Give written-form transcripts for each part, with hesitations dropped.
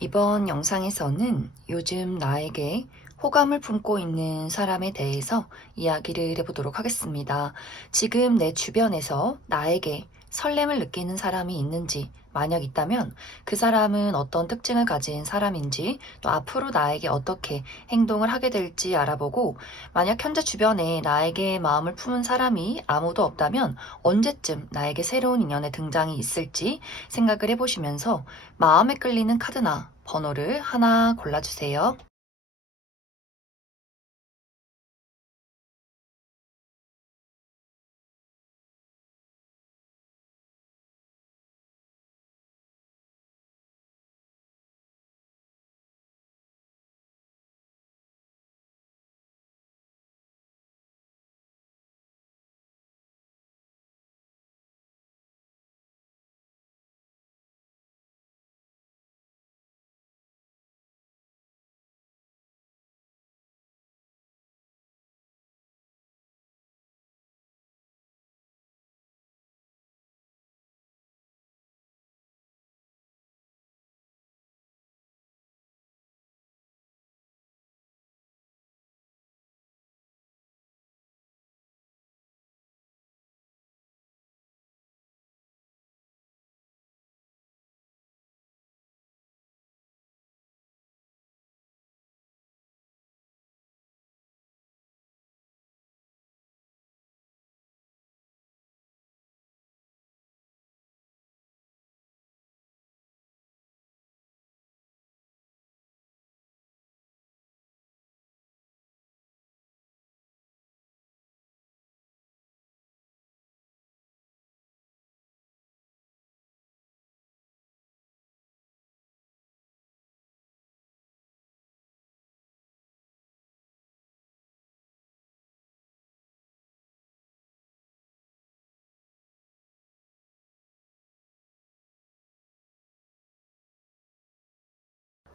이번 영상에서는 요즘 나에게 호감을 품고 있는 사람에 대해서 이야기를 해보도록 하겠습니다. 지금 내 주변에서 나에게 설렘을 느끼는 사람이 있는지, 만약 있다면 그 사람은 어떤 특징을 가진 사람인지, 또 앞으로 나에게 어떻게 행동을 하게 될지 알아보고, 만약 현재 주변에 나에게 마음을 품은 사람이 아무도 없다면 언제쯤 나에게 새로운 인연의 등장이 있을지 생각을 해보시면서 마음에 끌리는 카드나 번호를 하나 골라주세요.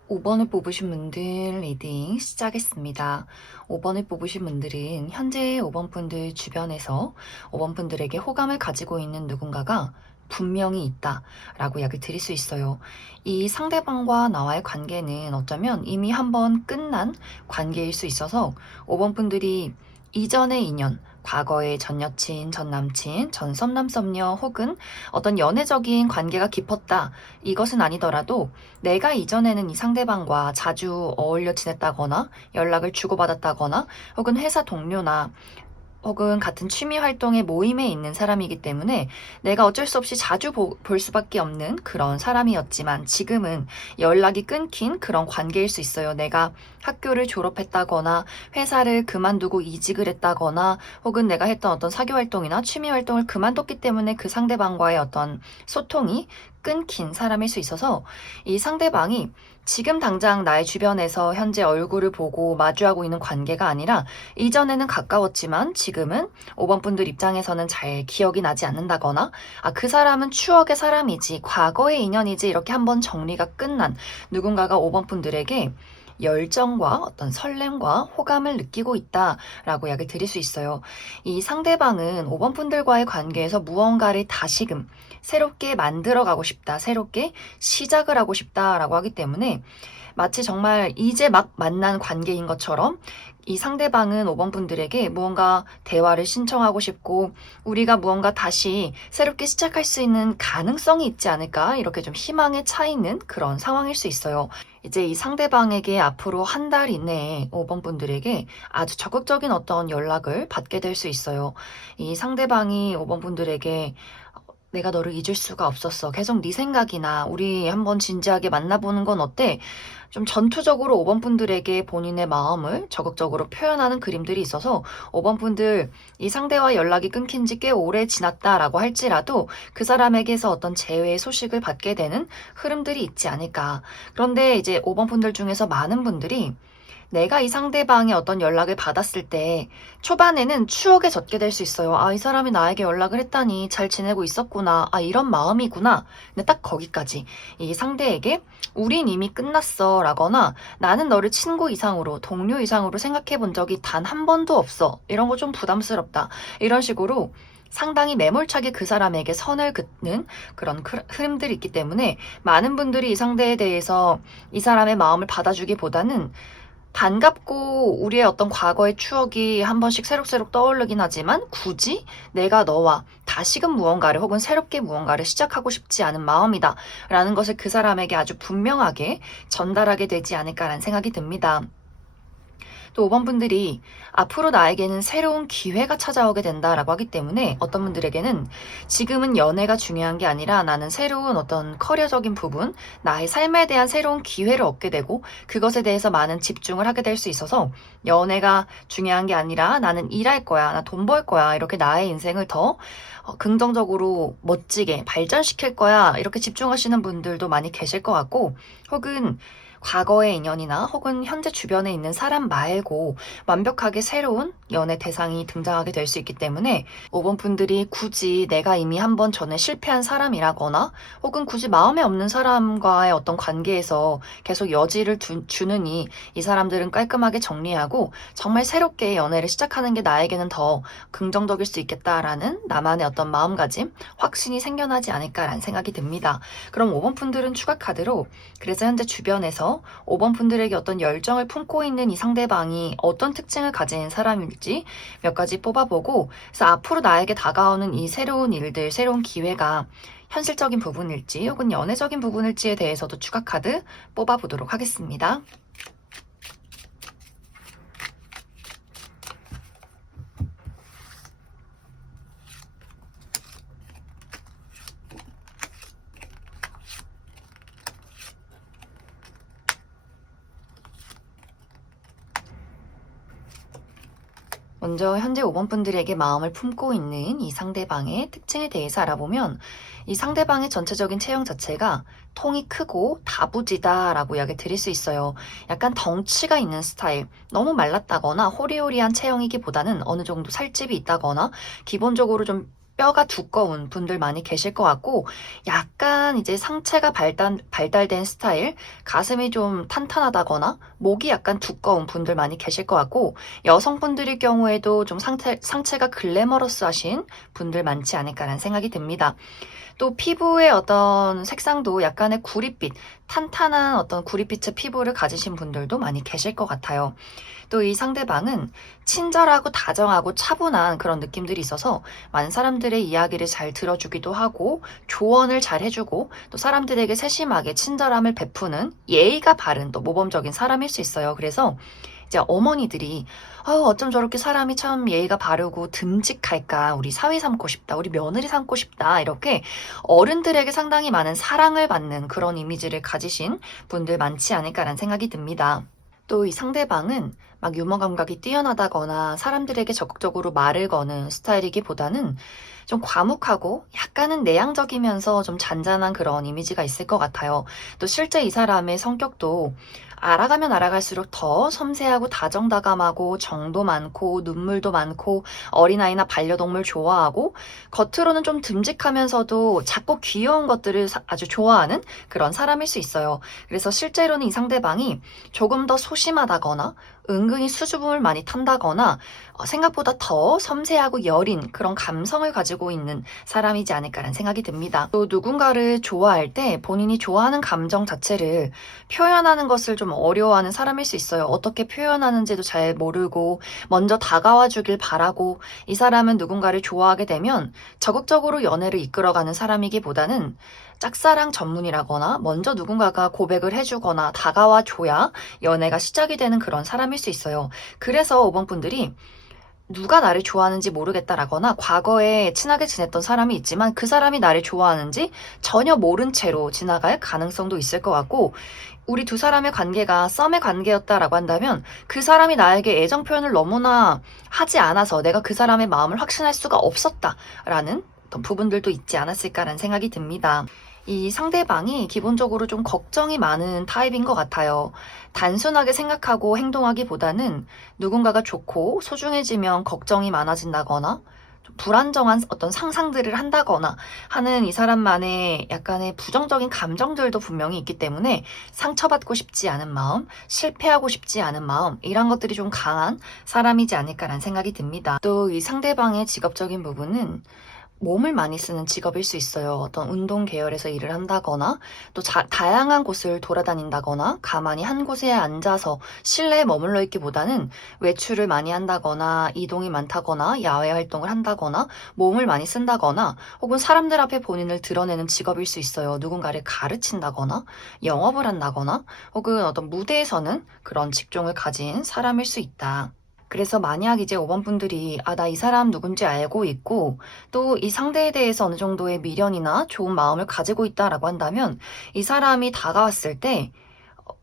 5번을 뽑으신 분들 리딩 시작했습니다. 5번을 뽑으신 분들은 현재 5번 분들 주변에서 5번 분들에게 호감을 가지고 있는 누군가가 분명히 있다라고 이야기 드릴 수 있어요. 이 상대방과 나와의 관계는 어쩌면 이미 한번 끝난 관계일 수 있어서 5번 분들이 이전의 인연, 과거의 전 여친, 전 남친, 전 썸남 썸녀 혹은 어떤 연애적인 관계가 깊었다. 이것은 아니더라도 내가 이전에는 이 상대방과 자주 어울려 지냈다거나 연락을 주고받았다거나 혹은 회사 동료나 혹은 같은 취미 활동의 모임에 있는 사람이기 때문에 내가 어쩔 수 없이 자주 볼 수밖에 없는 그런 사람이었지만 지금은 연락이 끊긴 그런 관계일 수 있어요. 내가 학교를 졸업했다거나 회사를 그만두고 이직을 했다거나 혹은 내가 했던 어떤 사교 활동이나 취미 활동을 그만뒀기 때문에 그 상대방과의 어떤 소통이 끊긴 사람일 수 있어서 이 상대방이 지금 당장 나의 주변에서 현재 얼굴을 보고 마주하고 있는 관계가 아니라 이전에는 가까웠지만 지금은 5번 분들 입장에서는 잘 기억이 나지 않는다거나 그 사람은 추억의 사람이지 과거의 인연이지 이렇게 한번 정리가 끝난 누군가가 5번 분들에게 열정과 어떤 설렘과 호감을 느끼고 있다라고 이야기 드릴 수 있어요. 이 상대방은 5번 분들과의 관계에서 무언가를 다시금 새롭게 만들어가고 싶다, 새롭게 시작을 하고 싶다라고 하기 때문에 마치 정말 이제 막 만난 관계인 것처럼 이 상대방은 5번 분들에게 무언가 대화를 신청하고 싶고 우리가 무언가 다시 새롭게 시작할 수 있는 가능성이 있지 않을까 이렇게 좀 희망에 차 있는 그런 상황일 수 있어요. 이제 이 상대방에게 앞으로 한 달 이내에 5번 분들에게 아주 적극적인 어떤 연락을 받게 될 수 있어요. 이 상대방이 5번 분들에게 내가 너를 잊을 수가 없었어. 계속 네 생각이 나. 우리 한번 진지하게 만나보는 건 어때? 좀 전투적으로 5번 분들에게 본인의 마음을 적극적으로 표현하는 그림들이 있어서 5번 분들 이 상대와 연락이 끊긴 지 꽤 오래 지났다라고 할지라도 그 사람에게서 어떤 재회의 소식을 받게 되는 흐름들이 있지 않을까. 그런데 이제 5번 분들 중에서 많은 분들이 내가 이 상대방의 어떤 연락을 받았을 때 초반에는 추억에 젖게 될 수 있어요. 이 사람이 나에게 연락을 했다니 잘 지내고 있었구나. 이런 마음이구나. 근데 딱 거기까지. 이 상대에게 우린 이미 끝났어 라거나 나는 너를 친구 이상으로 동료 이상으로 생각해 본 적이 단 한 번도 없어. 이런 거 좀 부담스럽다. 이런 식으로 상당히 매몰차게 그 사람에게 선을 긋는 그런 흐름들이 있기 때문에 많은 분들이 이 상대에 대해서 이 사람의 마음을 받아주기보다는 반갑고 우리의 어떤 과거의 추억이 한 번씩 새록새록 떠오르긴 하지만 굳이 내가 너와 다시금 무언가를 혹은 새롭게 무언가를 시작하고 싶지 않은 마음이다 라는 것을 그 사람에게 아주 분명하게 전달하게 되지 않을까라는 생각이 듭니다. 또 5번 분들이 앞으로 나에게는 새로운 기회가 찾아오게 된다라고 하기 때문에 어떤 분들에게는 지금은 연애가 중요한 게 아니라 나는 새로운 어떤 커리어적인 부분, 나의 삶에 대한 새로운 기회를 얻게 되고 그것에 대해서 많은 집중을 하게 될 수 있어서 연애가 중요한 게 아니라 나는 일할 거야, 나 돈 벌 거야, 이렇게 나의 인생을 더 긍정적으로 멋지게 발전시킬 거야, 이렇게 집중하시는 분들도 많이 계실 것 같고 혹은 과거의 인연이나 혹은 현재 주변에 있는 사람 말고 완벽하게 새로운 연애 대상이 등장하게 될 수 있기 때문에 5번 분들이 굳이 내가 이미 한 번 전에 실패한 사람이라거나 혹은 굳이 마음에 없는 사람과의 어떤 관계에서 계속 여지를 주느니 이 사람들은 깔끔하게 정리하고 정말 새롭게 연애를 시작하는 게 나에게는 더 긍정적일 수 있겠다라는 나만의 어떤 마음가짐, 확신이 생겨나지 않을까라는 생각이 듭니다. 그럼 5번 분들은 추가 카드로 그래서 현재 주변에서 5번 분들에게 어떤 열정을 품고 있는 이 상대방이 어떤 특징을 가진 사람일지 몇 가지 뽑아보고 그래서 앞으로 나에게 다가오는 이 새로운 일들, 새로운 기회가 현실적인 부분일지 혹은 연애적인 부분일지에 대해서도 추가 카드 뽑아보도록 하겠습니다. 먼저 현재 5번 분들에게 마음을 품고 있는 이 상대방의 특징에 대해서 알아보면 이 상대방의 전체적인 체형 자체가 통이 크고 다부지다라고 이야기 드릴 수 있어요. 약간 덩치가 있는 스타일, 너무 말랐다거나 호리호리한 체형이기보다는 어느 정도 살집이 있다거나 기본적으로 좀 뼈가 두꺼운 분들 많이 계실 것 같고 약간 이제 상체가 발달된 스타일, 가슴이 좀 탄탄하다거나 목이 약간 두꺼운 분들 많이 계실 것 같고 여성분들일 경우에도 좀 상체가 글래머러스하신 분들 많지 않을까라는 생각이 듭니다. 또 피부의 어떤 색상도 약간의 구릿빛, 탄탄한 어떤 구릿빛의 피부를 가지신 분들도 많이 계실 것 같아요. 또 이 상대방은 친절하고 다정하고 차분한 그런 느낌들이 있어서 많은 사람들의 이야기를 잘 들어주기도 하고 조언을 잘 해주고 또 사람들에게 세심하게 친절함을 베푸는 예의가 바른 또 모범적인 사람일 수 있어요. 그래서 이제 어머니들이 어쩜 저렇게 사람이 참 예의가 바르고 듬직할까, 우리 사위 삼고 싶다, 우리 며느리 삼고 싶다, 이렇게 어른들에게 상당히 많은 사랑을 받는 그런 이미지를 가지신 분들 많지 않을까라는 생각이 듭니다. 또 이 상대방은 막 유머 감각이 뛰어나다거나 사람들에게 적극적으로 말을 거는 스타일이기보다는 좀 과묵하고 약간은 내향적이면서 좀 잔잔한 그런 이미지가 있을 것 같아요. 또 실제 이 사람의 성격도 알아가면 알아갈수록 더 섬세하고 다정다감하고 정도 많고 눈물도 많고 어린아이나 반려동물 좋아하고 겉으로는 좀 듬직하면서도 작고 귀여운 것들을 아주 좋아하는 그런 사람일 수 있어요. 그래서 실제로는 이 상대방이 조금 더 소심하다거나 은근히 수줍음을 많이 탄다거나 생각보다 더 섬세하고 여린 그런 감성을 가지고 있는 사람이지 않을까라는 생각이 듭니다. 또 누군가를 좋아할 때 본인이 좋아하는 감정 자체를 표현하는 것을 좀 어려워하는 사람일 수 있어요. 어떻게 표현하는지도 잘 모르고 먼저 다가와 주길 바라고 이 사람은 누군가를 좋아하게 되면 적극적으로 연애를 이끌어가는 사람이기보다는 짝사랑 전문이라거나 먼저 누군가가 고백을 해주거나 다가와 줘야 연애가 시작이 되는 그런 사람일 수 있어요. 그래서 5번 분들이 누가 나를 좋아하는지 모르겠다라거나 과거에 친하게 지냈던 사람이 있지만 그 사람이 나를 좋아하는지 전혀 모른 채로 지나갈 가능성도 있을 것 같고 우리 두 사람의 관계가 썸의 관계였다라고 한다면 그 사람이 나에게 애정 표현을 너무나 하지 않아서 내가 그 사람의 마음을 확신할 수가 없었다라는 어떤 부분들도 있지 않았을까라는 생각이 듭니다. 이 상대방이 기본적으로 좀 걱정이 많은 타입인 것 같아요. 단순하게 생각하고 행동하기보다는 누군가가 좋고 소중해지면 걱정이 많아진다거나 좀 불안정한 어떤 상상들을 한다거나 하는 이 사람만의 약간의 부정적인 감정들도 분명히 있기 때문에 상처받고 싶지 않은 마음, 실패하고 싶지 않은 마음, 이런 것들이 좀 강한 사람이지 않을까라는 생각이 듭니다. 또 이 상대방의 직업적인 부분은 몸을 많이 쓰는 직업일 수 있어요. 어떤 운동 계열에서 일을 한다거나 또 다양한 곳을 돌아다닌다거나 가만히 한 곳에 앉아서 실내에 머물러 있기보다는 외출을 많이 한다거나 이동이 많다거나 야외 활동을 한다거나 몸을 많이 쓴다거나 혹은 사람들 앞에 본인을 드러내는 직업일 수 있어요. 누군가를 가르친다거나 영업을 한다거나 혹은 어떤 무대에서는 그런 직종을 가진 사람일 수 있다. 그래서 만약 이제 5번 분들이 나 이 사람 누군지 알고 있고 또 이 상대에 대해서 어느 정도의 미련이나 좋은 마음을 가지고 있다라고 한다면 이 사람이 다가왔을 때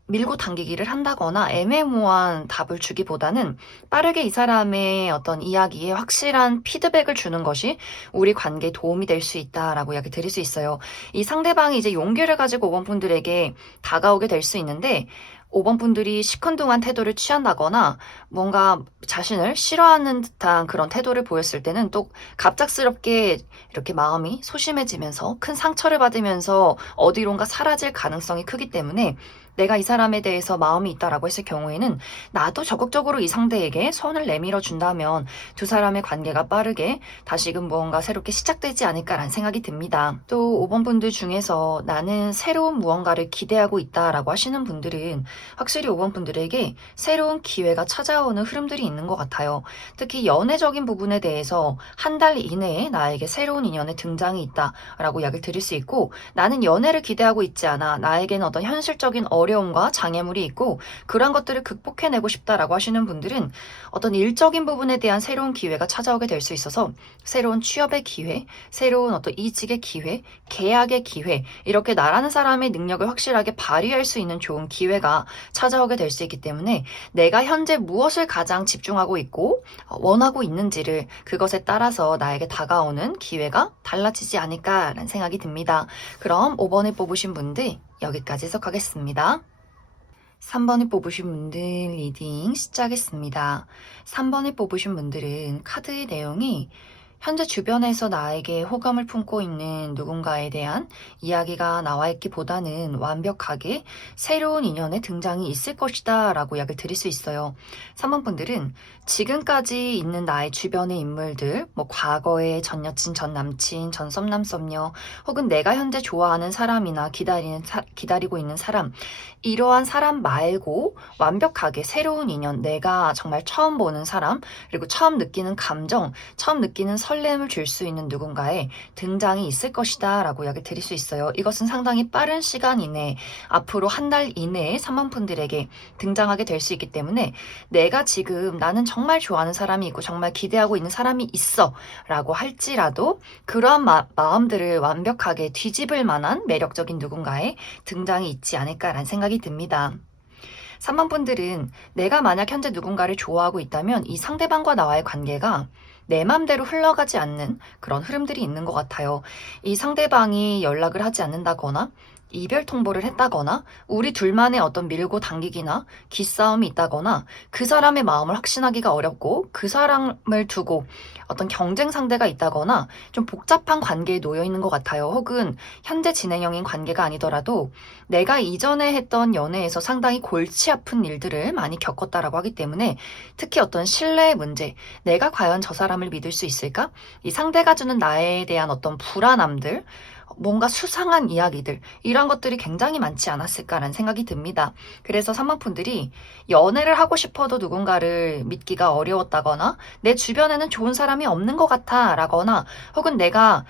밀고 당기기를 한다거나 애매모호한 답을 주기보다는 빠르게 이 사람의 어떤 이야기에 확실한 피드백을 주는 것이 우리 관계에 도움이 될 수 있다라고 이야기 드릴 수 있어요. 이 상대방이 이제 용기를 가지고 5번 분들에게 다가오게 될 수 있는데 5번 분들이 시큰둥한 태도를 취한다거나 뭔가 자신을 싫어하는 듯한 그런 태도를 보였을 때는 또 갑작스럽게 이렇게 마음이 소심해지면서 큰 상처를 받으면서 어디론가 사라질 가능성이 크기 때문에 내가 이 사람에 대해서 마음이 있다라고 했을 경우에는 나도 적극적으로 이 상대에게 손을 내밀어 준다면 두 사람의 관계가 빠르게 다시금 무언가 새롭게 시작되지 않을까라는 생각이 듭니다. 또 5번 분들 중에서 나는 새로운 무언가를 기대하고 있다라고 하시는 분들은 확실히 5번 분들에게 새로운 기회가 찾아오는 흐름들이 있는 것 같아요. 특히 연애적인 부분에 대해서 한 달 이내에 나에게 새로운 인연의 등장이 있다라고 이야기를 드릴 수 있고 나는 연애를 기대하고 있지 않아. 나에게는 어떤 현실적인 어려움과 장애물이 있고 그런 것들을 극복해내고 싶다라고 하시는 분들은 어떤 일적인 부분에 대한 새로운 기회가 찾아오게 될 수 있어서 새로운 취업의 기회, 새로운 어떤 이직의 기회, 계약의 기회 이렇게 나라는 사람의 능력을 확실하게 발휘할 수 있는 좋은 기회가 찾아오게 될 수 있기 때문에 내가 현재 무엇을 가장 집중하고 있고 원하고 있는지를 그것에 따라서 나에게 다가오는 기회가 달라지지 않을까라는 생각이 듭니다. 그럼 5번을 뽑으신 분들 여기까지 해석하겠습니다. 3번을 뽑으신 분들 리딩 시작하겠습니다. 3번을 뽑으신 분들은 카드의 내용이 현재 주변에서 나에게 호감을 품고 있는 누군가에 대한 이야기가 나와 있기보다는 완벽하게 새로운 인연의 등장이 있을 것이다 라고 이야기를 드릴 수 있어요. 3번 분들은 지금까지 있는 나의 주변의 인물들, 과거의 전 여친, 전 남친, 전 썸남, 썸녀, 혹은 내가 현재 좋아하는 사람이나 기다리고 있는 사람, 이러한 사람 말고 완벽하게 새로운 인연, 내가 정말 처음 보는 사람, 그리고 처음 느끼는 감정, 처음 느끼는 설렘을 줄 수 있는 누군가의 등장이 있을 것이다 라고 이야기 드릴 수 있어요. 이것은 상당히 빠른 시간 이내, 앞으로 한 달 이내에 3번 분들에게 등장하게 될 수 있기 때문에 내가 지금 나는 정말 좋아하는 사람이 있고 정말 기대하고 있는 사람이 있어 라고 할지라도 그러한 마음들을 완벽하게 뒤집을 만한 매력적인 누군가의 등장이 있지 않을까라는 생각이 듭니다. 3번 분들은 내가 만약 현재 누군가를 좋아하고 있다면 이 상대방과 나와의 관계가 내 맘대로 흘러가지 않는 그런 흐름들이 있는 것 같아요. 이 상대방이 연락을 하지 않는다거나 이별 통보를 했다거나 우리 둘만의 어떤 밀고 당기기나 기싸움이 있다거나 그 사람의 마음을 확신하기가 어렵고 그 사람을 두고 어떤 경쟁 상대가 있다거나 좀 복잡한 관계에 놓여 있는 것 같아요. 혹은 현재 진행형인 관계가 아니더라도 내가 이전에 했던 연애에서 상당히 골치 아픈 일들을 많이 겪었다라고 하기 때문에 특히 어떤 신뢰의 문제, 내가 과연 저 사람을 믿을 수 있을까? 이 상대가 주는 나에 대한 어떤 불안함들, 뭔가 수상한 이야기들 이런 것들이 굉장히 많지 않았을까라는 생각이 듭니다. 그래서 3번 분들이 연애를 하고 싶어도 누군가를 믿기가 어려웠다거나 내 주변에는 좋은 사람이 없는 것 같아 라거나 혹은 내가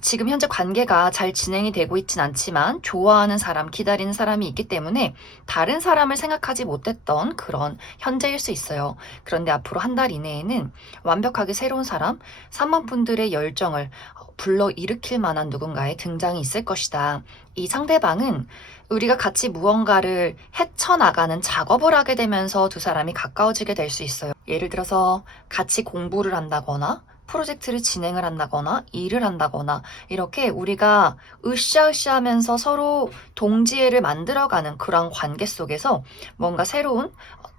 지금 현재 관계가 잘 진행이 되고 있진 않지만 좋아하는 사람, 기다리는 사람이 있기 때문에 다른 사람을 생각하지 못했던 그런 현재일 수 있어요. 그런데 앞으로 한 달 이내에는 완벽하게 새로운 사람, 3번 분들의 열정을 불러일으킬 만한 누군가의 등장이 있을 것이다. 이 상대방은 우리가 같이 무언가를 헤쳐나가는 작업을 하게 되면서 두 사람이 가까워지게 될 수 있어요. 예를 들어서 같이 공부를 한다거나 프로젝트를 진행을 한다거나 일을 한다거나 이렇게 우리가 으쌰으쌰 하면서 서로 동지애를 만들어가는 그런 관계 속에서 뭔가 새로운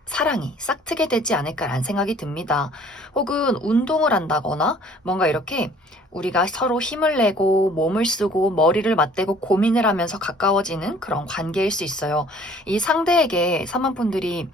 사랑이 싹트게 되지 않을까라는 생각이 듭니다. 혹은 운동을 한다거나 뭔가 이렇게 우리가 서로 힘을 내고 몸을 쓰고 머리를 맞대고 고민을 하면서 가까워지는 그런 관계일 수 있어요. 이 상대에게 사모분들이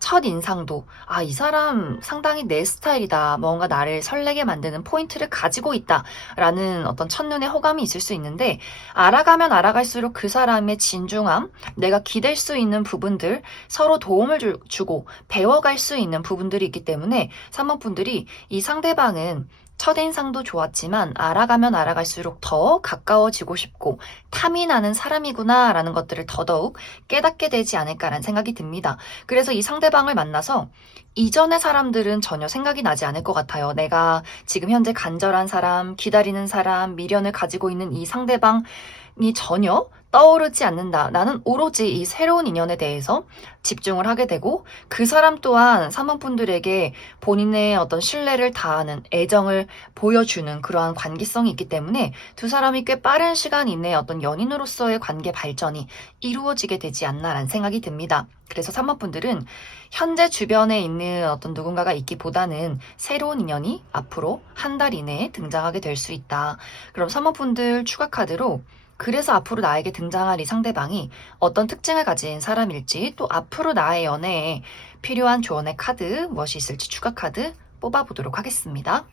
첫 인상도 이 사람 상당히 내 스타일이다. 뭔가 나를 설레게 만드는 포인트를 가지고 있다라는 어떤 첫눈에 호감이 있을 수 있는데 알아가면 알아갈수록 그 사람의 진중함, 내가 기댈 수 있는 부분들, 서로 도움을 주고 배워갈 수 있는 부분들이 있기 때문에 사모분들이 이 상대방은 첫인상도 좋았지만 알아가면 알아갈수록 더 가까워지고 싶고 탐이 나는 사람이구나라는 것들을 더더욱 깨닫게 되지 않을까라는 생각이 듭니다. 그래서 이 상대방을 만나서 이전의 사람들은 전혀 생각이 나지 않을 것 같아요. 내가 지금 현재 간절한 사람, 기다리는 사람, 미련을 가지고 있는 이 상대방이 전혀 떠오르지 않는다. 나는 오로지 이 새로운 인연에 대해서 집중을 하게 되고 그 사람 또한 사모분들에게 본인의 어떤 신뢰를 다하는 애정을 보여주는 그러한 관계성이 있기 때문에 두 사람이 꽤 빠른 시간 이내에 어떤 연인으로서의 관계 발전이 이루어지게 되지 않나라는 생각이 듭니다. 그래서 사모분들은 현재 주변에 있는 어떤 누군가가 있기보다는 새로운 인연이 앞으로 한 달 이내에 등장하게 될 수 있다. 그럼 사모분들 추가 카드로 그래서 앞으로 나에게 등장할 이 상대방이 어떤 특징을 가진 사람일지 또 앞으로 나의 연애에 필요한 조언의 카드 무엇이 있을지 추가 카드 뽑아보도록 하겠습니다.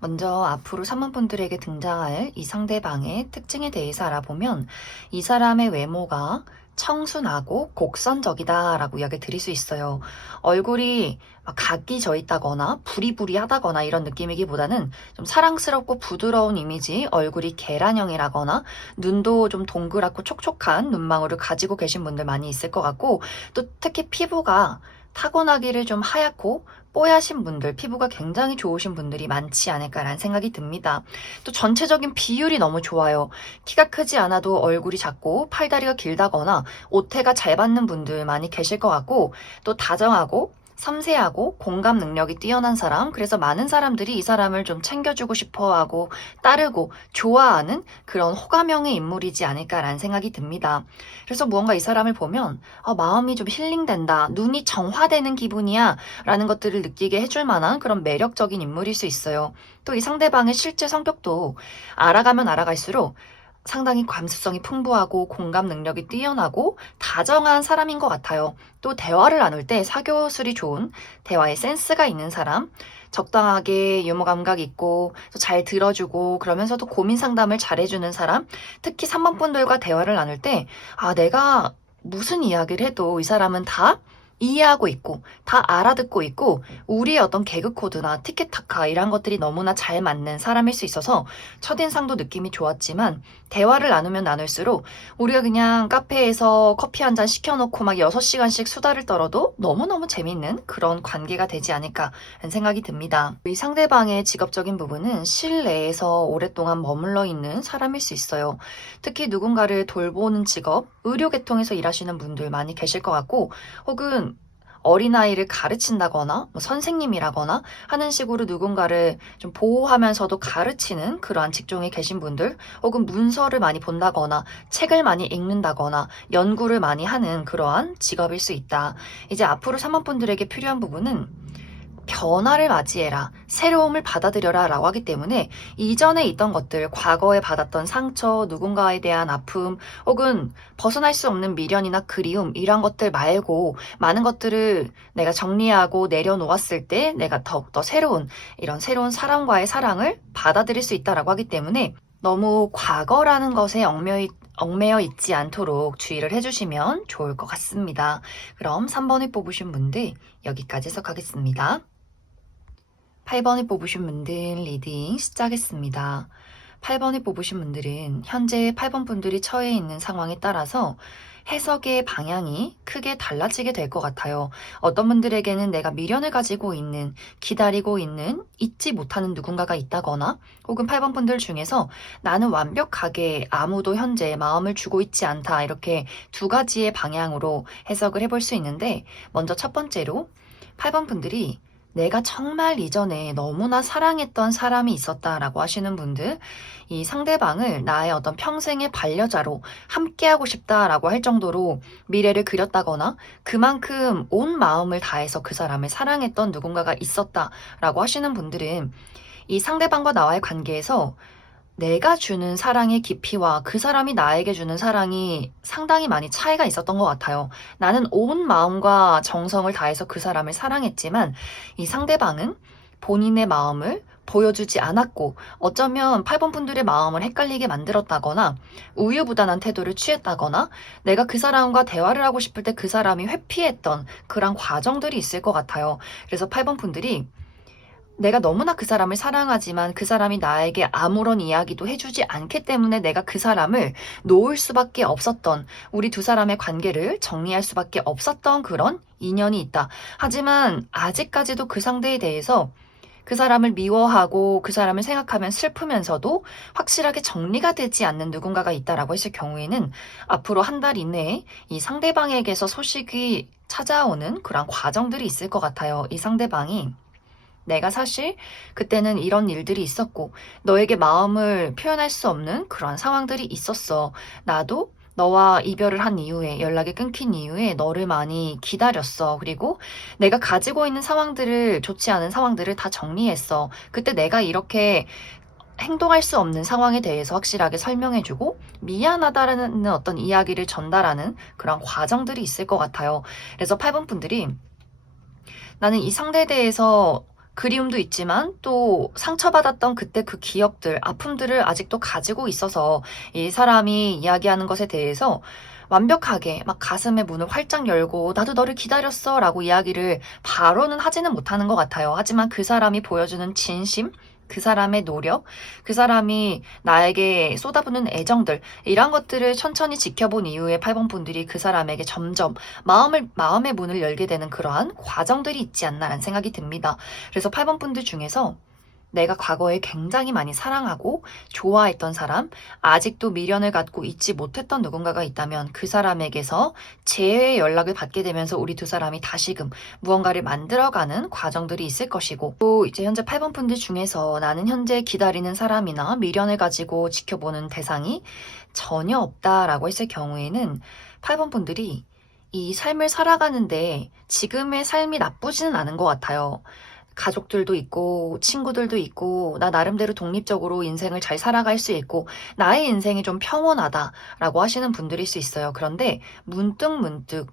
먼저 앞으로 사모분들에게 등장할 이 상대방의 특징에 대해서 알아보면 이 사람의 외모가 청순하고 곡선적이다라고 이야기 드릴 수 있어요. 얼굴이 막 각이 져 있다거나 부리부리하다거나 이런 느낌이기보다는 좀 사랑스럽고 부드러운 이미지, 얼굴이 계란형이라거나 눈도 좀 동그랗고 촉촉한 눈망울을 가지고 계신 분들 많이 있을 것 같고 또 특히 피부가 타고나기를 좀 하얗고 뽀얗신 분들, 피부가 굉장히 좋으신 분들이 많지 않을까라는 생각이 듭니다. 또 전체적인 비율이 너무 좋아요. 키가 크지 않아도 얼굴이 작고 팔다리가 길다거나 옷태가 잘 받는 분들 많이 계실 것 같고 또 다정하고 섬세하고 공감 능력이 뛰어난 사람, 그래서 많은 사람들이 이 사람을 좀 챙겨주고 싶어 하고 따르고 좋아하는 그런 호감형의 인물이지 않을까라는 생각이 듭니다. 그래서 무언가 이 사람을 보면 마음이 좀 힐링된다, 눈이 정화되는 기분이야 라는 것들을 느끼게 해줄 만한 그런 매력적인 인물일 수 있어요. 또 이 상대방의 실제 성격도 알아가면 알아갈수록 상당히 감수성이 풍부하고 공감 능력이 뛰어나고 다정한 사람인 것 같아요. 또 대화를 나눌 때 사교술이 좋은 대화의 센스가 있는 사람, 적당하게 유머 감각 있고 또 잘 들어주고 그러면서도 고민 상담을 잘해주는 사람, 특히 3번 분들과 대화를 나눌 때 내가 무슨 이야기를 해도 이 사람은 다 이해하고 있고 다 알아듣고 있고 우리의 어떤 개그 코드나 티켓타카 이런 것들이 너무나 잘 맞는 사람일 수 있어서 첫인상도 느낌이 좋았지만 대화를 나누면 나눌수록 우리가 그냥 카페에서 커피 한 잔 시켜놓고 막 6시간씩 수다를 떨어도 너무너무 재밌는 그런 관계가 되지 않을까 하는 생각이 듭니다. 이 상대방의 직업적인 부분은 실내에서 오랫동안 머물러 있는 사람일 수 있어요. 특히 누군가를 돌보는 직업, 의료계통에서 일하시는 분들 많이 계실 것 같고 혹은 어린아이를 가르친다거나 선생님이라거나 하는 식으로 누군가를 좀 보호하면서도 가르치는 그러한 직종에 계신 분들 혹은 문서를 많이 본다거나 책을 많이 읽는다거나 연구를 많이 하는 그러한 직업일 수 있다. 이제 앞으로 사모분들에게 필요한 부분은 변화를 맞이해라, 새로움을 받아들여라 라고 하기 때문에 이전에 있던 것들, 과거에 받았던 상처, 누군가에 대한 아픔 혹은 벗어날 수 없는 미련이나 그리움 이런 것들 말고 많은 것들을 내가 정리하고 내려놓았을 때 내가 더욱더 이런 새로운 사람과의 사랑을 받아들일 수 있다라고 하기 때문에 너무 과거라는 것에 얽매여 있지 않도록 주의를 해주시면 좋을 것 같습니다. 그럼 3번을 뽑으신 분들 여기까지 해석하겠습니다. 8번을 뽑으신 분들 리딩 시작했습니다. 8번을 뽑으신 분들은 현재 8번 분들이 처해 있는 상황에 따라서 해석의 방향이 크게 달라지게 될 것 같아요. 어떤 분들에게는 내가 미련을 가지고 있는, 기다리고 있는, 잊지 못하는 누군가가 있다거나 혹은 8번 분들 중에서 나는 완벽하게 아무도 현재 마음을 주고 있지 않다 이렇게 두 가지의 방향으로 해석을 해볼 수 있는데 먼저 첫 번째로 8번 분들이 내가 정말 이전에 너무나 사랑했던 사람이 있었다라고 하시는 분들, 이 상대방을 나의 어떤 평생의 반려자로 함께하고 싶다라고 할 정도로 미래를 그렸다거나 그만큼 온 마음을 다해서 그 사람을 사랑했던 누군가가 있었다라고 하시는 분들은 이 상대방과 나와의 관계에서 내가 주는 사랑의 깊이와 그 사람이 나에게 주는 사랑이 상당히 많이 차이가 있었던 것 같아요. 나는 온 마음과 정성을 다해서 그 사람을 사랑했지만 이 상대방은 본인의 마음을 보여주지 않았고 어쩌면 8번 분들의 마음을 헷갈리게 만들었다거나 우유부단한 태도를 취했다거나 내가 그 사람과 대화를 하고 싶을 때 그 사람이 회피했던 그런 과정들이 있을 것 같아요. 그래서 8번 분들이 내가 너무나 그 사람을 사랑하지만 그 사람이 나에게 아무런 이야기도 해주지 않기 때문에 내가 그 사람을 놓을 수밖에 없었던, 우리 두 사람의 관계를 정리할 수밖에 없었던 그런 인연이 있다. 하지만 아직까지도 그 상대에 대해서 그 사람을 미워하고 그 사람을 생각하면 슬프면서도 확실하게 정리가 되지 않는 누군가가 있다라고 했을 경우에는 앞으로 한 달 이내에 이 상대방에게서 소식이 찾아오는 그런 과정들이 있을 것 같아요. 이 상대방이 내가 사실 그때는 이런 일들이 있었고 너에게 마음을 표현할 수 없는 그런 상황들이 있었어. 나도 너와 이별을 한 이후에 연락이 끊긴 이후에 너를 많이 기다렸어. 그리고 내가 가지고 있는 상황들을 좋지 않은 상황들을 다 정리했어. 그때 내가 이렇게 행동할 수 없는 상황에 대해서 확실하게 설명해주고 미안하다라는 어떤 이야기를 전달하는 그런 과정들이 있을 것 같아요. 그래서 8번 분들이 나는 이 상대에 대해서 그리움도 있지만 또 상처받았던 그때 그 기억들, 아픔들을 아직도 가지고 있어서 이 사람이 이야기하는 것에 대해서 완벽하게 막 가슴의 문을 활짝 열고 나도 너를 기다렸어 라고 이야기를 바로는 하지는 못하는 것 같아요. 하지만 그 사람이 보여주는 진심, 그 사람의 노력, 그 사람이 나에게 쏟아부는 애정들, 이런 것들을 천천히 지켜본 이후에 8번 분들이 그 사람에게 점점 마음의 문을 열게 되는 그러한 과정들이 있지 않나라는 생각이 듭니다. 그래서 8번 분들 중에서 내가 과거에 굉장히 많이 사랑하고 좋아했던 사람, 아직도 미련을 갖고 잊지 못했던 누군가가 있다면 그 사람에게서 재회의 연락을 받게 되면서 우리 두 사람이 다시금 무언가를 만들어가는 과정들이 있을 것이고, 또 이제 현재 8번 분들 중에서 나는 현재 기다리는 사람이나 미련을 가지고 지켜보는 대상이 전혀 없다라고 했을 경우에는 8번 분들이 이 삶을 살아가는데 지금의 삶이 나쁘지는 않은 것 같아요. 가족들도 있고 친구들도 있고 나 나름대로 독립적으로 인생을 잘 살아갈 수 있고 나의 인생이 좀 평온하다라고 하시는 분들일 수 있어요. 그런데 문득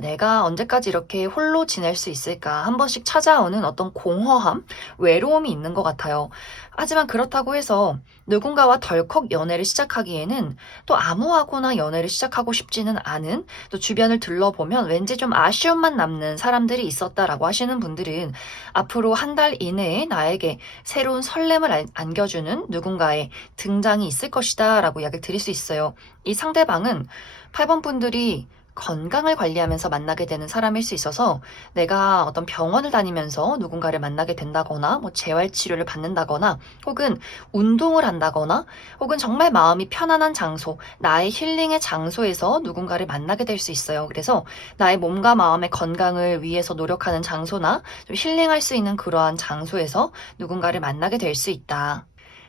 내가 언제까지 이렇게 홀로 지낼 수 있을까 한 번씩 찾아오는 어떤 공허함, 외로움이 있는 것 같아요. 하지만 그렇다고 해서 누군가와 덜컥 연애를 시작하기에는 또 아무하고나 연애를 시작하고 싶지는 않은, 또 주변을 둘러보면 왠지 좀 아쉬움만 남는 사람들이 있었다라고 하시는 분들은 앞으로 한 달 이내에 나에게 새로운 설렘을 안겨주는 누군가의 등장이 있을 것이다 라고 이야기를 드릴 수 있어요. 이 상대방은 8번 분들이 건강을 관리하면서 만나게 되는 사람일 수 있어서 내가 어떤 병원을 다니면서 누군가를 만나게 된다거나 뭐 재활치료를 받는다거나 혹은 운동을 한다거나 혹은 정말 마음이 편안한 장소, 나의 힐링의 장소에서 누군가를 만나게 될 수 있어요. 그래서 나의 몸과 마음의 건강을 위해서 노력하는 장소나 좀 힐링할 수 있는 그러한 장소에서 누군가를 만나게 될 수 있다.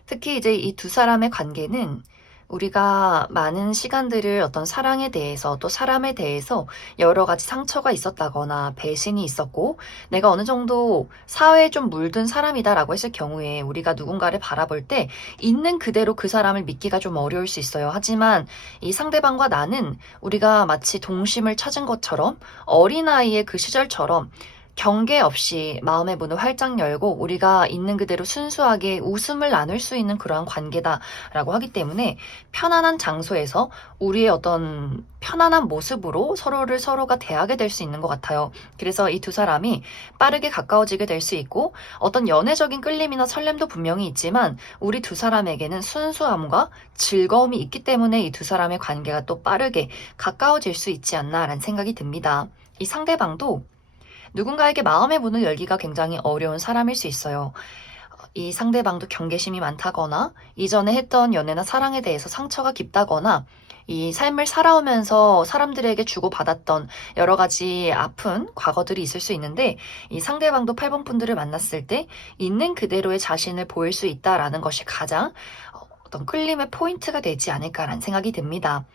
특히 이제 이 두 사람의 관계는 우리가 많은 시간들을 어떤 사랑에 대해서 또 사람에 대해서 여러 가지 상처가 있었다거나 배신이 있었고 내가 어느 정도 사회에 좀 물든 사람이다라고 했을 경우에 우리가 누군가를 바라볼 때 있는 그대로 그 사람을 믿기가 좀 어려울 수 있어요. 하지만 이 상대방과 나는 우리가 마치 동심을 찾은 것처럼 어린아이의 그 시절처럼 경계 없이 마음의 문을 활짝 열고 우리가 있는 그대로 순수하게 웃음을 나눌 수 있는 그러한 관계다라고 하기 때문에 편안한 장소에서 우리의 어떤 편안한 모습으로 서로가 대하게 될 수 있는 것 같아요. 그래서 이 두 사람이 빠르게 가까워지게 될 수 있고 어떤 연애적인 끌림이나 설렘도 분명히 있지만 우리 두 사람에게는 순수함과 즐거움이 있기 때문에 이 두 사람의 관계가 또 빠르게 가까워질 수 있지 않나라는 생각이 듭니다. 이 상대방도 누군가에게 마음의 문을 열기가 굉장히 어려운 사람일 수 있어요. 이 상대방도 경계심이 많다거나 이전에 했던 연애나 사랑에 대해서 상처가 깊다거나 이 삶을 살아오면서 사람들에게 주고받았던 여러 가지 아픈 과거들이 있을 수 있는데 이 상대방도 8번 분들을 만났을 때 있는 그대로의 자신을 보일 수 있다라는 것이 가장 어떤 끌림의 포인트가 되지 않을까라는 생각이 듭니다.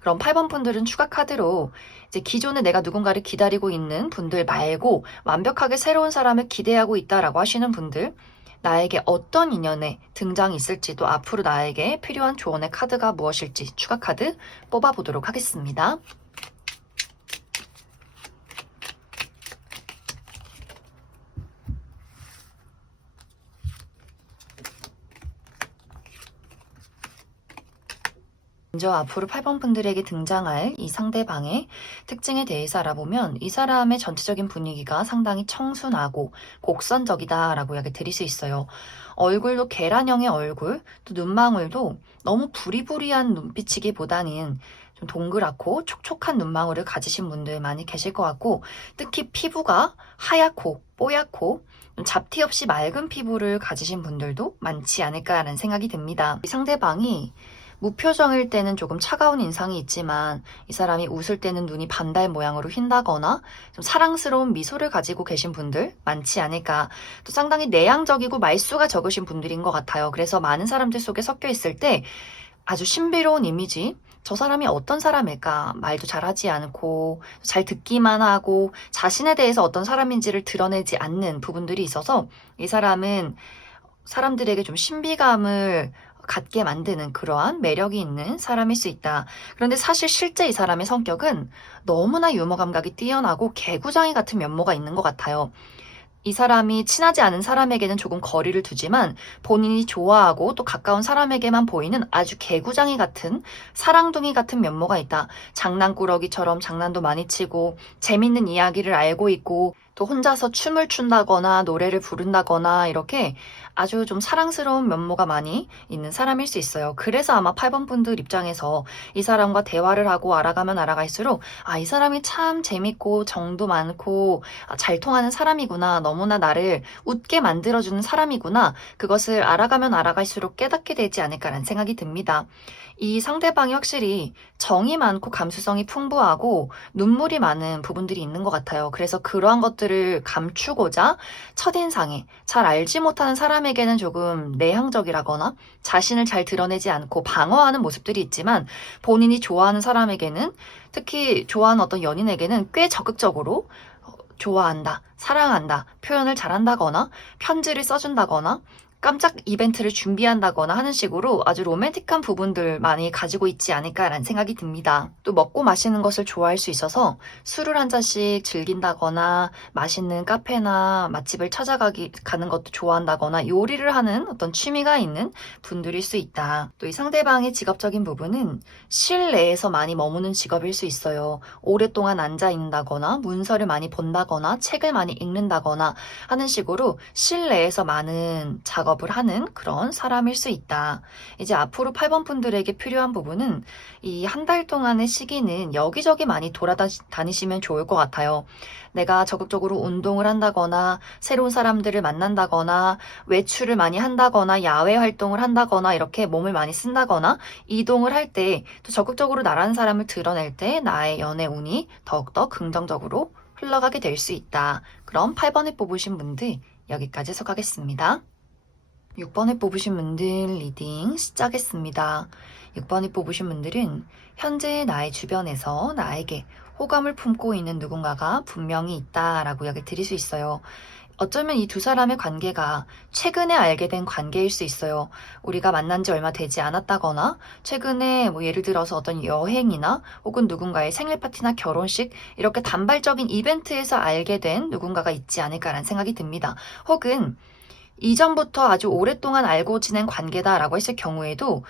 그럼 8번 분들은 추가 카드로 이제 기존에 내가 누군가를 기다리고 있는 분들 말고 완벽하게 새로운 사람을 기대하고 있다라고 하시는 분들, 나에게 어떤 인연의 등장이 있을지도 앞으로 나에게 필요한 조언의 카드가 무엇일지 추가 카드 뽑아보도록 하겠습니다. 먼저 앞으로 8번 분들에게 등장할 이 상대방의 특징에 대해서 알아보면 이 사람의 전체적인 분위기가 상당히 청순하고 곡선적이다라고 이야기 드릴 수 있어요. 얼굴도 계란형의 얼굴, 또 눈망울도 너무 부리부리한 눈빛이기보다는 좀 동그랗고 촉촉한 눈망울을 가지신 분들 많이 계실 것 같고 특히 피부가 하얗고 뽀얗고 좀 잡티 없이 맑은 피부를 가지신 분들도 많지 않을까라는 생각이 듭니다. 이 상대방이 무표정일 때는 조금 차가운 인상이 있지만 이 사람이 웃을 때는 눈이 반달 모양으로 휜다거나 좀 사랑스러운 미소를 가지고 계신 분들 많지 않을까. 또 상당히 내향적이고 말수가 적으신 분들인 것 같아요. 그래서 많은 사람들 속에 섞여 있을 때 아주 신비로운 이미지, 저 사람이 어떤 사람일까? 말도 잘하지 않고 잘 듣기만 하고 자신에 대해서 어떤 사람인지를 드러내지 않는 부분들이 있어서 이 사람은 사람들에게 좀 신비감을 갖게 만드는 그러한 매력이 있는 사람일 수 있다. 그런데 사실 실제 이 사람의 성격은 너무나 유머 감각이 뛰어나고 개구장이 같은 면모가 있는 것 같아요. 이 사람이 친하지 않은 사람에게는 조금 거리를 두지만 본인이 좋아하고 또 가까운 사람에게만 보이는 아주 개구장이 같은 사랑둥이 같은 면모가 있다. 장난꾸러기처럼 장난도 많이 치고 재밌는 이야기를 알고 있고 또 혼자서 춤을 춘다거나 노래를 부른다거나 이렇게 아주 좀 사랑스러운 면모가 많이 있는 사람일 수 있어요. 그래서 아마 8번 분들 입장에서 이 사람과 대화를 하고 알아가면 알아갈수록 이 사람이 참 재밌고 정도 많고 잘 통하는 사람이구나. 너무나 나를 웃게 만들어주는 사람이구나. 그것을 알아가면 알아갈수록 깨닫게 되지 않을까라는 생각이 듭니다. 이 상대방이 확실히 정이 많고 감수성이 풍부하고 눈물이 많은 부분들이 있는 것 같아요. 그래서 그러한 것들을 감추고자 첫인상에 잘 알지 못하는 사람에게는 조금 내향적이라거나 자신을 잘 드러내지 않고 방어하는 모습들이 있지만 본인이 좋아하는 사람에게는 특히 좋아하는 어떤 연인에게는 꽤 적극적으로 좋아한다, 사랑한다, 표현을 잘한다거나 편지를 써준다거나 깜짝 이벤트를 준비한다거나 하는 식으로 아주 로맨틱한 부분들 많이 가지고 있지 않을까라는 생각이 듭니다. 또 먹고 마시는 것을 좋아할 수 있어서 술을 한 잔씩 즐긴다거나 맛있는 카페나 맛집을 가는 것도 좋아한다거나 요리를 하는 어떤 취미가 있는 분들일 수 있다. 또 이 상대방의 직업적인 부분은 실내에서 많이 머무는 직업일 수 있어요. 오랫동안 앉아 있는다거나 문서를 많이 본다거나 책을 많이 읽는다거나 하는 식으로 실내에서 많은 작업을 하는 그런 사람일 수 있다. 이제 앞으로 8번 분들에게 필요한 부분은 이 한 달 동안의 시기는 여기저기 많이 돌아다니시면 좋을 것 같아요. 내가 적극적으로 운동을 한다거나 새로운 사람들을 만난다거나 외출을 많이 한다거나 야외 활동을 한다거나 이렇게 몸을 많이 쓴다거나 이동을 할 때 또 적극적으로 나라는 사람을 드러낼 때 나의 연애 운이 더욱더 긍정적으로 흘러가게 될 수 있다. 그럼 8번을 뽑으신 분들 여기까지 해석하겠습니다. 6번을 뽑으신 분들 리딩 시작했습니다. 6번을 뽑으신 분들은 현재 나의 주변에서 나에게 호감을 품고 있는 누군가가 분명히 있다라고 이야기 드릴 수 있어요. 어쩌면 이 두 사람의 관계가 최근에 알게 된 관계일 수 있어요. 우리가 만난 지 얼마 되지 않았다거나 최근에 예를 들어서 어떤 여행이나 혹은 누군가의 생일 파티나 결혼식 이렇게 단발적인 이벤트에서 알게 된 누군가가 있지 않을까라는 생각이 듭니다. 혹은 이전부터 아주 오랫동안 알고 지낸 관계다라고 했을 경우에도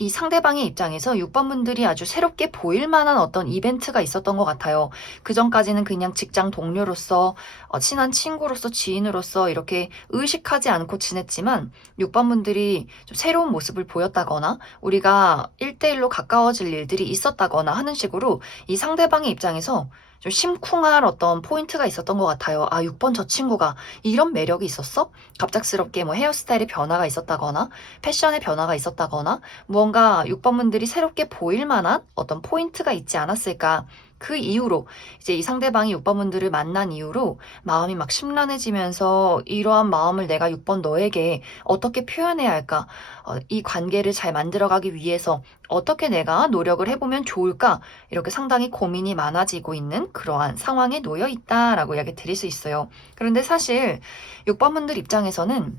이 상대방의 입장에서 6번 분들이 아주 새롭게 보일 만한 어떤 이벤트가 있었던 것 같아요. 그 전까지는 그냥 직장 동료로서, 친한 친구로서, 지인으로서 이렇게 의식하지 않고 지냈지만 6번 분들이 좀 새로운 모습을 보였다거나 우리가 1대1로 가까워질 일들이 있었다거나 하는 식으로 이 상대방의 입장에서 좀 심쿵할 어떤 포인트가 있었던 것 같아요. 아, 6번 저 친구가 이런 매력이 있었어? 갑작스럽게 뭐 헤어스타일의 변화가 있었다거나 패션의 변화가 있었다거나 무언가 6번 분들이 새롭게 보일 만한 어떤 포인트가 있지 않았을까? 그 이후로 이제 이 상대방이 6번 분들을 만난 이후로 마음이 막 심란해지면서 이러한 마음을 내가 6번 너에게 어떻게 표현해야 할까? 이 관계를 잘 만들어가기 위해서 어떻게 내가 노력을 해보면 좋을까? 이렇게 상당히 고민이 많아지고 있는 그러한 상황에 놓여 있다라고 이야기 드릴 수 있어요. 그런데 사실 6번 분들 입장에서는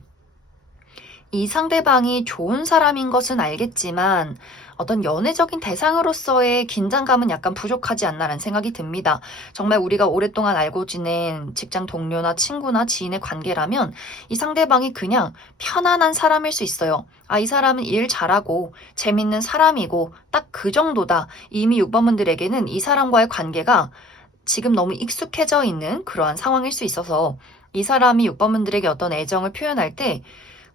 이 상대방이 좋은 사람인 것은 알겠지만 어떤 연애적인 대상으로서의 긴장감은 약간 부족하지 않나라는 생각이 듭니다. 정말 우리가 오랫동안 알고 지낸 직장 동료나 친구나 지인의 관계라면 이 상대방이 그냥 편안한 사람일 수 있어요. 아, 이 사람은 일 잘하고 재밌는 사람이고 딱 그 정도다. 이미 6번분들에게는 이 사람과의 관계가 지금 너무 익숙해져 있는 그러한 상황일 수 있어서 이 사람이 6번분들에게 어떤 애정을 표현할 때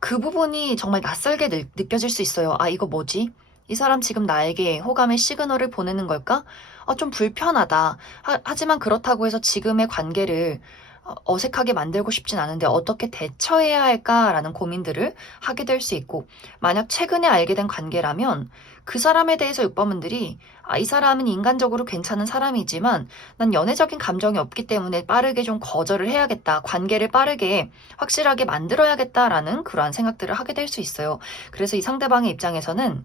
그 부분이 정말 낯설게 느껴질 수 있어요. 아, 이거 뭐지? 이 사람 지금 나에게 호감의 시그널을 보내는 걸까? 좀 불편하다. 하지만 그렇다고 해서 지금의 관계를 어색하게 만들고 싶진 않은데 어떻게 대처해야 할까라는 고민들을 하게 될 수 있고, 만약 최근에 알게 된 관계라면 그 사람에 대해서 6번분들이 이 사람은 인간적으로 괜찮은 사람이지만 난 연애적인 감정이 없기 때문에 빠르게 좀 거절을 해야겠다. 관계를 빠르게 확실하게 만들어야겠다라는 그러한 생각들을 하게 될 수 있어요. 그래서 이 상대방의 입장에서는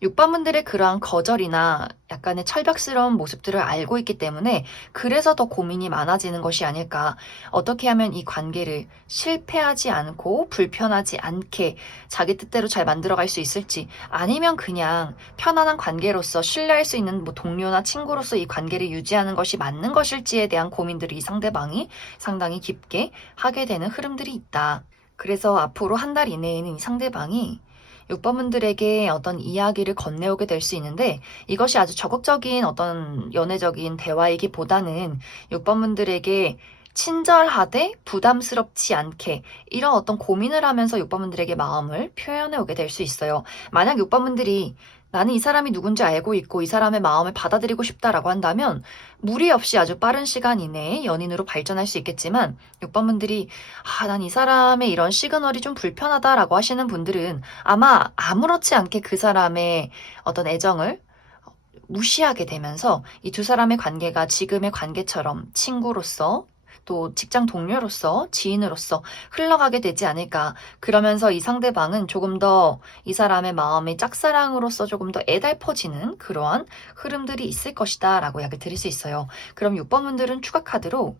6번분들의 그러한 거절이나 약간의 철벽스러운 모습들을 알고 있기 때문에 그래서 더 고민이 많아지는 것이 아닐까. 어떻게 하면 이 관계를 실패하지 않고 불편하지 않게 자기 뜻대로 잘 만들어갈 수 있을지, 아니면 그냥 편안한 관계로서 신뢰할 수 있는 뭐 동료나 친구로서 이 관계를 유지하는 것이 맞는 것일지에 대한 고민들을 이 상대방이 상당히 깊게 하게 되는 흐름들이 있다. 그래서 앞으로 한 달 이내에는 이 상대방이 6번분들에게 어떤 이야기를 건네오게 될 수 있는데, 이것이 아주 적극적인 어떤 연애적인 대화이기보다는 6번분들에게 친절하되 부담스럽지 않게 이런 어떤 고민을 하면서 6번분들에게 마음을 표현해 오게 될 수 있어요. 만약 6번분들이 나는 이 사람이 누군지 알고 있고 이 사람의 마음을 받아들이고 싶다라고 한다면 무리 없이 아주 빠른 시간 이내에 연인으로 발전할 수 있겠지만, 6번분들이 난 이 사람의 이런 시그널이 좀 불편하다라고 하시는 분들은 아마 아무렇지 않게 그 사람의 어떤 애정을 무시하게 되면서 이 두 사람의 관계가 지금의 관계처럼 친구로서 또 직장 동료로서 지인으로서 흘러가게 되지 않을까. 그러면서 이 상대방은 조금 더 이 사람의 마음의 짝사랑으로서 조금 더 애달퍼지는 그러한 흐름들이 있을 것이다 라고 이야기 드릴 수 있어요. 그럼 6번분들은 추가 카드로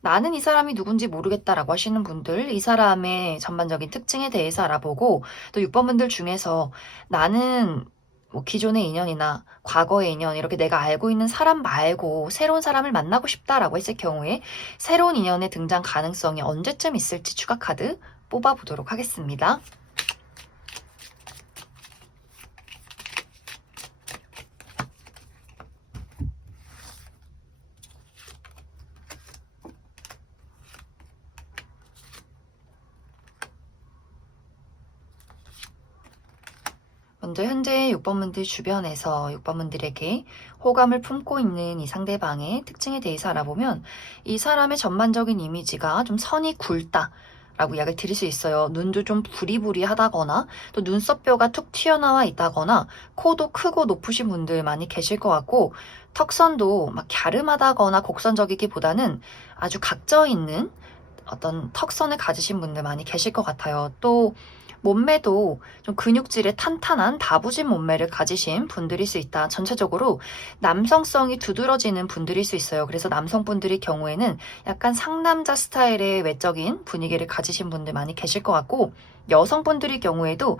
나는 이 사람이 누군지 모르겠다라고 하시는 분들, 이 사람의 전반적인 특징에 대해서 알아보고, 또 6번분들 중에서 나는 뭐 기존의 인연이나 과거의 인연, 이렇게 내가 알고 있는 사람 말고 새로운 사람을 만나고 싶다라고 했을 경우에 새로운 인연의 등장 가능성이 언제쯤 있을지 추가 카드 뽑아보도록 하겠습니다. 먼저 현재 6번분들 주변에서 6번분들에게 호감을 품고 있는 이 상대방의 특징에 대해서 알아보면, 이 사람의 전반적인 이미지가 좀 선이 굵다 라고 이야기를 드릴 수 있어요. 눈도 좀 부리부리하다거나 또 눈썹뼈가 툭 튀어나와 있다거나 코도 크고 높으신 분들 많이 계실 것 같고, 턱선도 막 갸름하다거나 곡선적이기보다는 아주 각져 있는 어떤 턱선을 가지신 분들 많이 계실 것 같아요. 또 몸매도 좀 근육질의 탄탄한 다부진 몸매를 가지신 분들일 수 있다. 전체적으로 남성성이 두드러지는 분들일 수 있어요. 그래서 남성분들의 경우에는 약간 상남자 스타일의 외적인 분위기를 가지신 분들 많이 계실 것 같고, 여성분들의 경우에도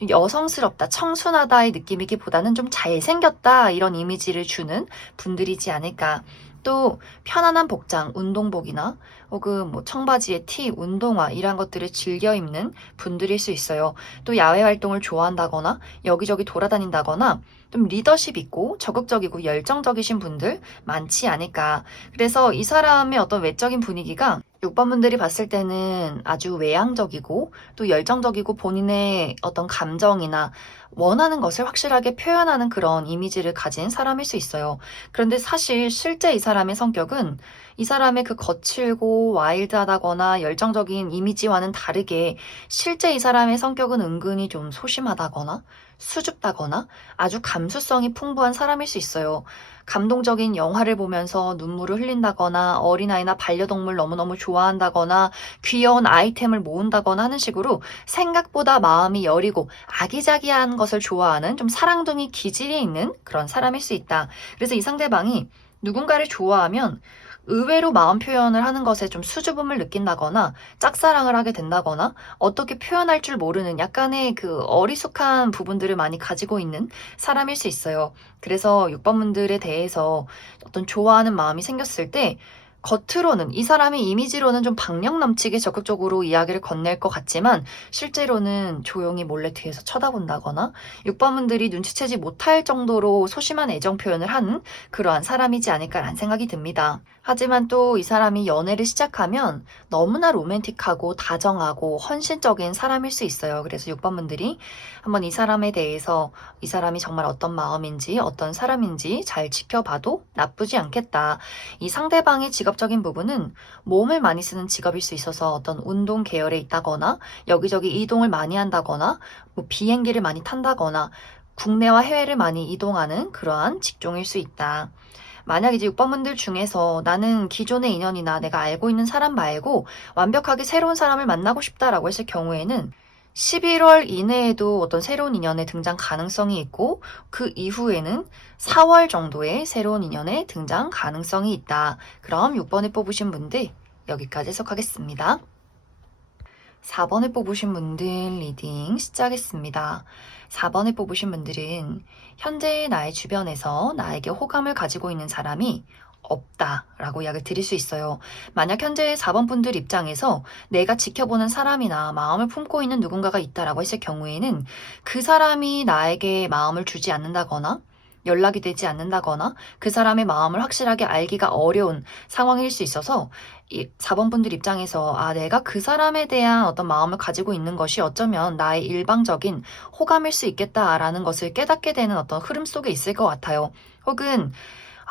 좀 여성스럽다, 청순하다의 느낌이기보다는 좀 잘생겼다 이런 이미지를 주는 분들이지 않을까. 또 편안한 복장, 운동복이나 혹은 뭐 청바지에 티, 운동화 이런 것들을 즐겨 입는 분들일 수 있어요. 또 야외 활동을 좋아한다거나 여기저기 돌아다닌다거나 좀 리더십 있고 적극적이고 열정적이신 분들 많지 않을까. 그래서 이 사람의 어떤 외적인 분위기가 6번 분들이 봤을 때는 아주 외향적이고 또 열정적이고 본인의 어떤 감정이나 원하는 것을 확실하게 표현하는 그런 이미지를 가진 사람일 수 있어요. 그런데 사실 실제 이 사람의 성격은 이 사람의 그 거칠고 와일드하다거나 열정적인 이미지와는 다르게 실제 이 사람의 성격은 은근히 좀 소심하다거나 수줍다거나 아주 감수성이 풍부한 사람일 수 있어요. 감동적인 영화를 보면서 눈물을 흘린다거나 어린아이나 반려동물 너무너무 좋아한다거나 귀여운 아이템을 모은다거나 하는 식으로 생각보다 마음이 여리고 아기자기한 것을 좋아하는 좀 사랑둥이 기질이 있는 그런 사람일 수 있다. 그래서 이 상대방이 누군가를 좋아하면 의외로 마음 표현을 하는 것에 좀 수줍음을 느낀다거나 짝사랑을 하게 된다거나 어떻게 표현할 줄 모르는 약간의 그 어리숙한 부분들을 많이 가지고 있는 사람일 수 있어요. 그래서 6번 분들에 대해서 어떤 좋아하는 마음이 생겼을 때 겉으로는 이 사람의 이미지로는 좀 박력 넘치게 적극적으로 이야기를 건넬 것 같지만 실제로는 조용히 몰래 뒤에서 쳐다본다거나 6번 분들이 눈치채지 못할 정도로 소심한 애정 표현을 하는 그러한 사람이지 않을까라는 생각이 듭니다. 하지만 또 이 사람이 연애를 시작하면 너무나 로맨틱하고 다정하고 헌신적인 사람일 수 있어요. 그래서 6번 분들이 한번 이 사람에 대해서 이 사람이 정말 어떤 마음인지 어떤 사람인지 잘 지켜봐도 나쁘지 않겠다. 이 상대방의 직업적인 부분은 몸을 많이 쓰는 직업일 수 있어서 어떤 운동 계열에 있다거나 여기저기 이동을 많이 한다거나 뭐 비행기를 많이 탄다거나 국내와 해외를 많이 이동하는 그러한 직종일 수 있다. 만약 이제 6번 분들 중에서 나는 기존의 인연이나 내가 알고 있는 사람 말고 완벽하게 새로운 사람을 만나고 싶다라고 했을 경우에는 11월 이내에도 어떤 새로운 인연의 등장 가능성이 있고 그 이후에는 4월 정도에 새로운 인연의 등장 가능성이 있다. 그럼 6번을 뽑으신 분들 여기까지 해석하겠습니다. 4번을 뽑으신 분들 리딩 시작하겠습니다. 4번을 뽑으신 분들은 현재 나의 주변에서 나에게 호감을 가지고 있는 사람이 없다라고 이야기를 드릴 수 있어요. 만약 현재 4번 분들 입장에서 내가 지켜보는 사람이나 마음을 품고 있는 누군가가 있다라고 했을 경우에는 그 사람이 나에게 마음을 주지 않는다거나 연락이 되지 않는다거나 그 사람의 마음을 확실하게 알기가 어려운 상황일 수 있어서 이 4번 분들 입장에서 내가 그 사람에 대한 어떤 마음을 가지고 있는 것이 어쩌면 나의 일방적인 호감일 수 있겠다라는 것을 깨닫게 되는 어떤 흐름 속에 있을 것 같아요. 혹은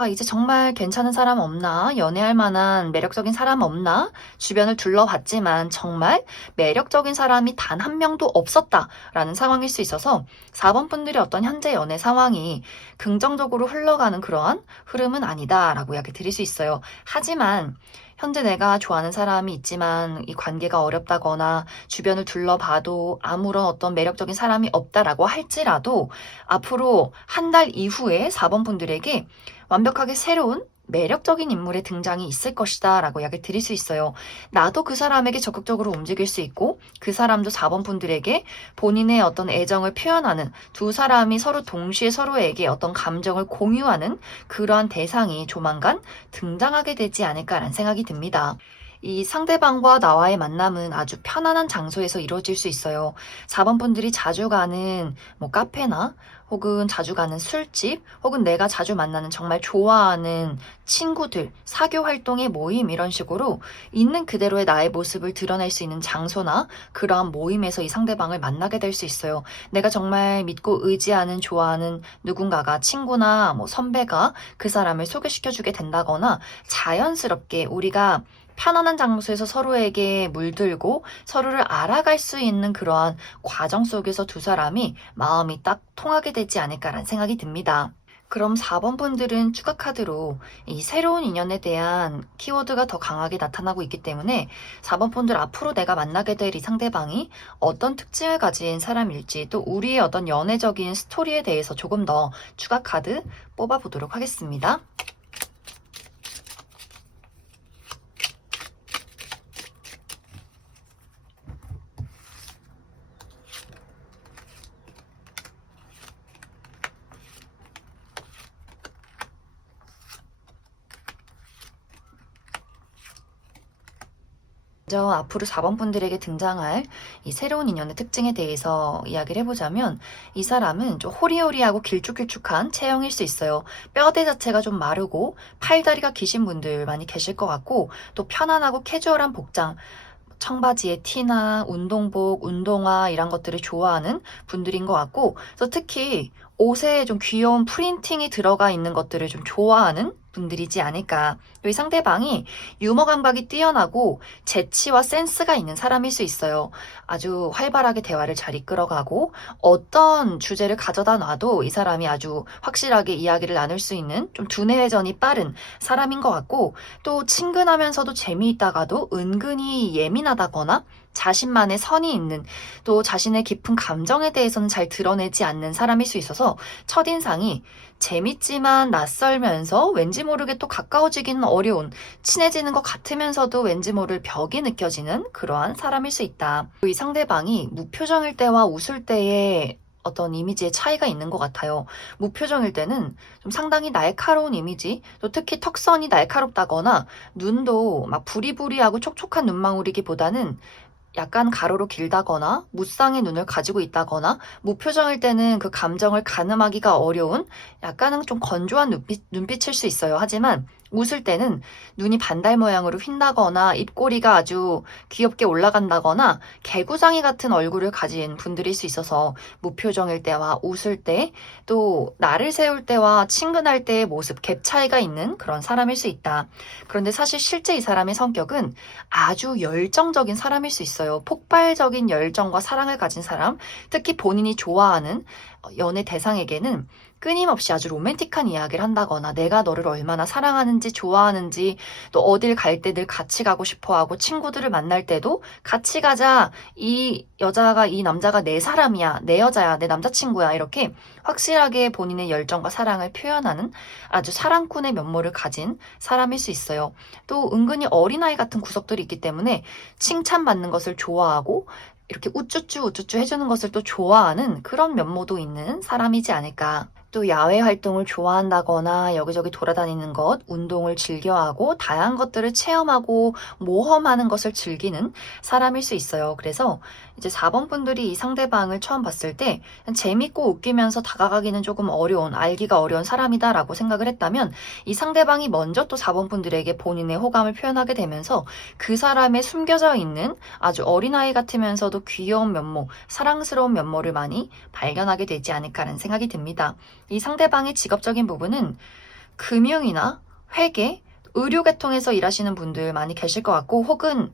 이제 정말 괜찮은 사람 없나? 연애할 만한 매력적인 사람 없나? 주변을 둘러봤지만 정말 매력적인 사람이 단 한 명도 없었다라는 상황일 수 있어서 4번 분들의 어떤 현재 연애 상황이 긍정적으로 흘러가는 그러한 흐름은 아니다라고 이야기 드릴 수 있어요. 하지만 현재 내가 좋아하는 사람이 있지만 이 관계가 어렵다거나 주변을 둘러봐도 아무런 어떤 매력적인 사람이 없다라고 할지라도 앞으로 한 달 이후에 4번 분들에게 완벽하게 새로운 매력적인 인물의 등장이 있을 것이다 라고 이야기 드릴 수 있어요. 나도 그 사람에게 적극적으로 움직일 수 있고 그 사람도 4번 분들에게 본인의 어떤 애정을 표현하는 두 사람이 서로 동시에 서로에게 어떤 감정을 공유하는 그러한 대상이 조만간 등장하게 되지 않을까라는 생각이 듭니다. 이 상대방과 나와의 만남은 아주 편안한 장소에서 이루어질 수 있어요. 4번 분들이 자주 가는 뭐 카페나 혹은 자주 가는 술집, 혹은 내가 자주 만나는 정말 좋아하는 친구들, 사교 활동의 모임 이런 식으로 있는 그대로의 나의 모습을 드러낼 수 있는 장소나 그러한 모임에서 이 상대방을 만나게 될 수 있어요. 내가 정말 믿고 의지하는 좋아하는 누군가가 친구나 뭐 선배가 그 사람을 소개시켜주게 된다거나 자연스럽게 우리가 편안한 장소에서 서로에게 물들고 서로를 알아갈 수 있는 그러한 과정 속에서 두 사람이 마음이 딱 통하게 되지 않을까라는 생각이 듭니다. 그럼 4번 분들은 추가 카드로 이 새로운 인연에 대한 키워드가 더 강하게 나타나고 있기 때문에 4번 분들 앞으로 내가 만나게 될 이 상대방이 어떤 특징을 가진 사람일지 또 우리의 어떤 연애적인 스토리에 대해서 조금 더 추가 카드 뽑아보도록 하겠습니다. 먼저 앞으로 4번 분들에게 등장할 이 새로운 인연의 특징에 대해서 이야기를 해보자면 이 사람은 좀 호리호리하고 길쭉길쭉한 체형일 수 있어요. 뼈대 자체가 좀 마르고 팔다리가 기신 분들 많이 계실 것 같고 또 편안하고 캐주얼한 복장 청바지에 티나 운동복, 운동화 이런 것들을 좋아하는 분들인 것 같고 또 특히 옷에 좀 귀여운 프린팅이 들어가 있는 것들을 좀 좋아하는 분들이지 않을까. 이 상대방이 유머 감각이 뛰어나고 재치와 센스가 있는 사람일 수 있어요. 아주 활발하게 대화를 잘 이끌어가고 어떤 주제를 가져다 놔도 이 사람이 아주 확실하게 이야기를 나눌 수 있는 좀 두뇌 회전이 빠른 사람인 것 같고 또 친근하면서도 재미있다가도 은근히 예민하다거나 자신만의 선이 있는 또 자신의 깊은 감정에 대해서는 잘 드러내지 않는 사람일 수 있어서 첫인상이 재밌지만 낯설면서 왠지 모르게 또 가까워지기는 어려운 친해지는 것 같으면서도 왠지 모를 벽이 느껴지는 그러한 사람일 수 있다. 이 상대방이 무표정일 때와 웃을 때의 어떤 이미지의 차이가 있는 것 같아요. 무표정일 때는 좀 상당히 날카로운 이미지, 또 특히 턱선이 날카롭다거나 눈도 막 부리부리하고 촉촉한 눈망울이기보다는 약간 가로로 길다거나 무쌍의 눈을 가지고 있다거나 무표정일 때는 그 감정을 가늠하기가 어려운 약간은 좀 건조한 눈빛일 수 있어요. 하지만 웃을 때는 눈이 반달 모양으로 휜다거나 입꼬리가 아주 귀엽게 올라간다거나 개구장이 같은 얼굴을 가진 분들일 수 있어서 무표정일 때와 웃을 때 또 날을 세울 때와 친근할 때의 모습 갭 차이가 있는 그런 사람일 수 있다. 그런데 사실 실제 이 사람의 성격은 아주 열정적인 사람일 수 있어요. 폭발적인 열정과 사랑을 가진 사람, 특히 본인이 좋아하는 연애 대상에게는 끊임없이 아주 로맨틱한 이야기를 한다거나 내가 너를 얼마나 사랑하는지 좋아하는지 또 어딜 갈 때 늘 같이 가고 싶어하고 친구들을 만날 때도 같이 가자 이 여자가 이 남자가 내 사람이야 내 여자야 내 남자친구야 이렇게 확실하게 본인의 열정과 사랑을 표현하는 아주 사랑꾼의 면모를 가진 사람일 수 있어요. 또 은근히 어린아이 같은 구석들이 있기 때문에 칭찬받는 것을 좋아하고 이렇게 우쭈쭈 우쭈쭈 해주는 것을 또 좋아하는 그런 면모도 있는 사람이지 않을까. 또 야외 활동을 좋아한다거나 여기저기 돌아다니는 것, 운동을 즐겨하고 다양한 것들을 체험하고 모험하는 것을 즐기는 사람일 수 있어요. 그래서 이제 4번 분들이 이 상대방을 처음 봤을 때 재밌고 웃기면서 다가가기는 조금 어려운, 알기가 어려운 사람이다라고 생각을 했다면 이 상대방이 먼저 또 4번 분들에게 본인의 호감을 표현하게 되면서 그 사람의 숨겨져 있는 아주 어린아이 같으면서도 귀여운 면모, 사랑스러운 면모를 많이 발견하게 되지 않을까라는 생각이 듭니다. 이 상대방의 직업적인 부분은 금융이나 회계, 의료계통에서 일하시는 분들 많이 계실 것 같고 혹은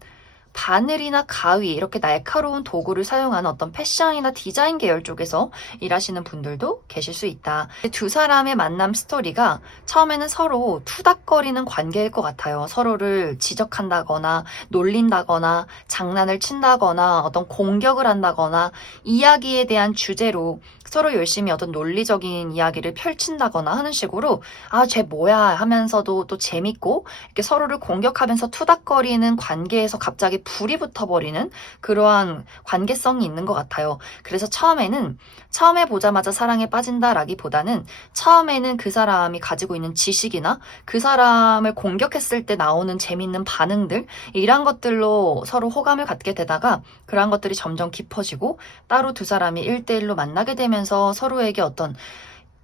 바늘이나 가위 이렇게 날카로운 도구를 사용하는 어떤 패션이나 디자인 계열 쪽에서 일하시는 분들도 계실 수 있다. 두 사람의 만남 스토리가 처음에는 서로 투닥거리는 관계일 것 같아요. 서로를 지적한다거나 놀린다거나 장난을 친다거나 어떤 공격을 한다거나 이야기에 대한 주제로 서로 열심히 어떤 논리적인 이야기를 펼친다거나 하는 식으로 아, 쟤 뭐야 하면서도 또 재밌고 이렇게 서로를 공격하면서 투닥거리는 관계에서 갑자기 불이 붙어버리는 그러한 관계성이 있는 것 같아요. 그래서 처음에 보자마자 사랑에 빠진다라기보다는 처음에는 그 사람이 가지고 있는 지식이나 그 사람을 공격했을 때 나오는 재밌는 반응들 이런 것들로 서로 호감을 갖게 되다가 그러한 것들이 점점 깊어지고 따로 두 사람이 1대1로 만나게 되면서 서로에게 어떤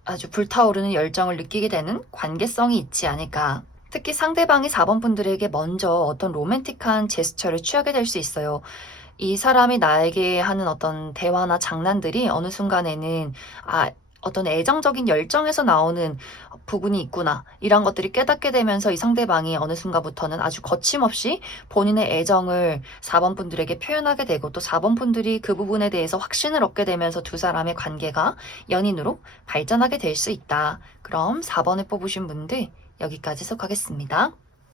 아주 불타오르는 열정을 느끼게 되는 관계성이 있지 않을까. 특히 상대방이 4번 분들에게 먼저 어떤 로맨틱한 제스처를 취하게 될 수 있어요. 이 사람이 나에게 하는 어떤 대화나 장난들이 어느 순간에는 어떤 애정적인 열정에서 나오는 부분이 있구나. 이런 것들이 깨닫게 되면서 이 상대방이 어느 순간부터는 아주 거침없이 본인의 애정을 4번 분들에게 표현하게 되고 또 4번 분들이 그 부분에 대해서 확신을 얻게 되면서 두 사람의 관계가 연인으로 발전하게 될 수 있다. 그럼 4번을 뽑으신 분들 여기까지 속하겠습니다.